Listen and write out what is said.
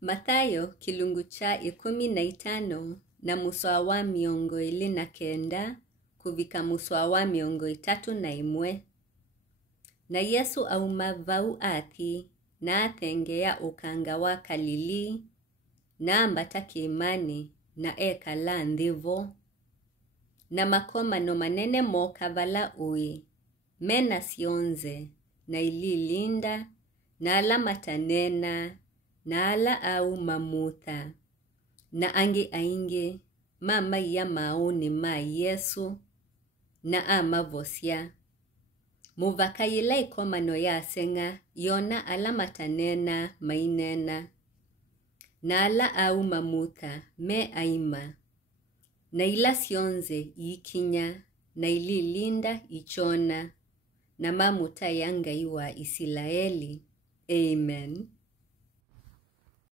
Mathayo kilungu cha 15 na muswa wa 29 kuvika muswa wa 31. Na Yesu auma vau athi na athengea ukanga wa Galili na ambata kiimani na ekala ndhivo. Na makomano manene moka vala ui mena sionze na ililinda na ala matanena na ala au mamutha na angi aingi mama ya maoni ma Yesu na amavosia. Muvakayila ikomano ya senga yona ala matanena mainena na ala au mamutha me aima na ila sionze ikinya na ililinda ichona na mamuta yanga iwa Israeli. Amen.